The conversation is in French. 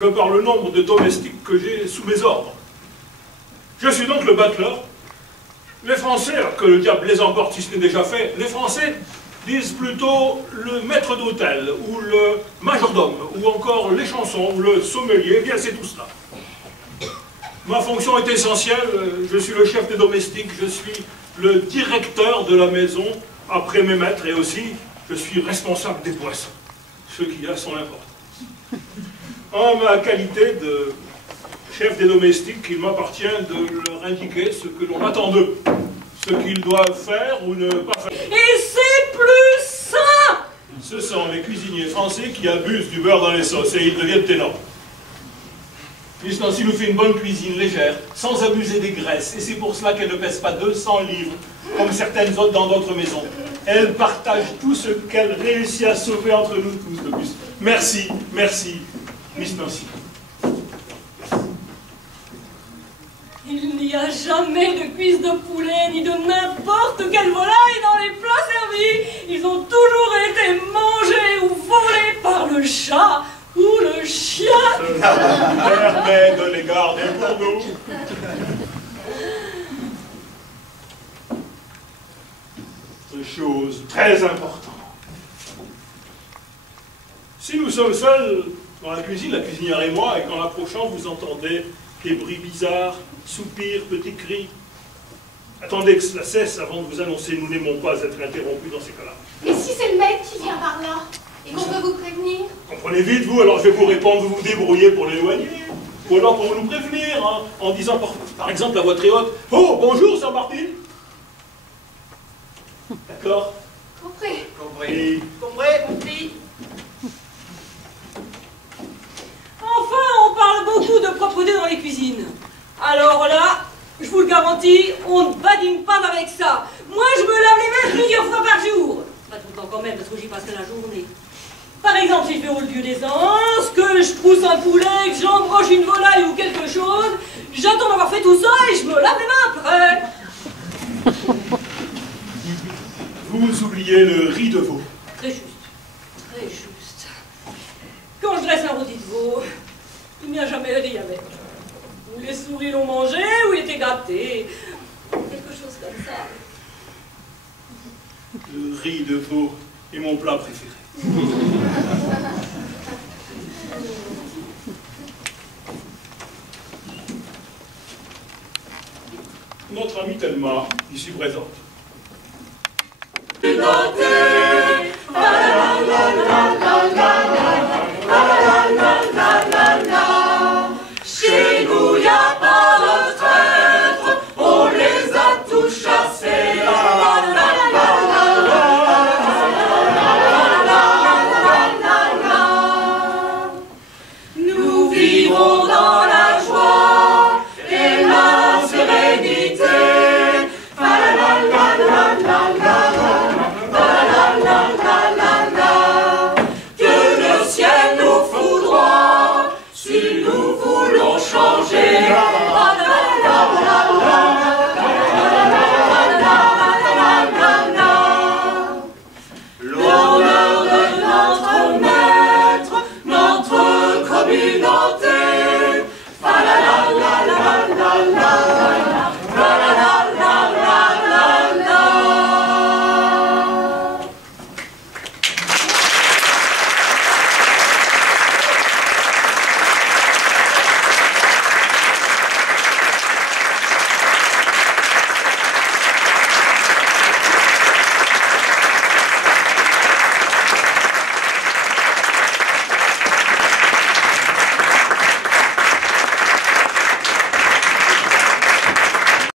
que par le nombre de domestiques que j'ai sous mes ordres. Je suis donc le butler. Les Français, alors que le diable les emporte si ce n'est déjà fait, les Français disent plutôt le maître d'hôtel, ou le majordome, ou encore les chansons, ou le sommelier, eh bien c'est tout cela. Ma fonction est essentielle, je suis le chef des domestiques, je suis le directeur de la maison, après mes maîtres, et aussi je suis responsable des poissons, ce qui a son importance. En ma qualité de chef des domestiques, il m'appartient de leur indiquer ce que l'on attend d'eux, ce qu'ils doivent faire ou ne pas faire. Et c'est plus sain! Ce sont les cuisiniers français qui abusent du beurre dans les sauces et ils deviennent ténors. Miss Nancy nous fait une bonne cuisine légère, sans abuser des graisses, et c'est pour cela qu'elle ne pèse pas 200 livres, comme certaines autres dans d'autres maisons. Elle partage tout ce qu'elle réussit à sauver entre nous tous de plus. Merci, merci, Miss Nancy. Il n'y a jamais de cuisse de poulet, ni de n'importe quelle volaille dans les plats servis. Ils ont toujours été mangés ou volés par le chat ou le chien. Permet de les garder pour nous. Chose très importante. Si nous sommes seuls dans la cuisine, la cuisinière et moi, et qu'en approchant, vous entendez des bruits bizarres, soupirs, petits cris, attendez que cela cesse avant de vous annoncer. Nous n'aimons pas être interrompus dans ces cas-là. Et si c'est le maître qui vient par là, et qu'on veut vous prévenir? Comprenez vite, vous, alors je vais vous répondre, vous vous débrouillez pour l'éloigner, ou alors pour nous prévenir, hein, en disant par exemple à voix très haute, « Oh, bonjour, Sœur Martine !» D'accord? Compris. Compris. Compris. Enfin, on parle beaucoup de propreté dans les cuisines. Alors là, je vous le garantis, on ne badine pas avec ça. Moi, je me lave les mains plusieurs fois par jour. Pas tout le temps quand même, parce que j'y passe la journée. Par exemple, si je vais au lieu d'aisance, que je pousse un poulet, que j'embroche une volaille ou quelque chose, j'attends d'avoir fait tout ça et je me lave les mains après. Vous oubliez le riz de veau. Très juste, très juste. Quand je dresse un rôti de veau, il n'y a jamais de riz avec. Ou les souris l'ont mangé, ou il était gâté. Quelque chose comme ça. Le riz de veau est mon plat préféré. Notre amie Thelma, ici présente. Chez nous, y a pas de traître, on les a tous chassés. Nous vivons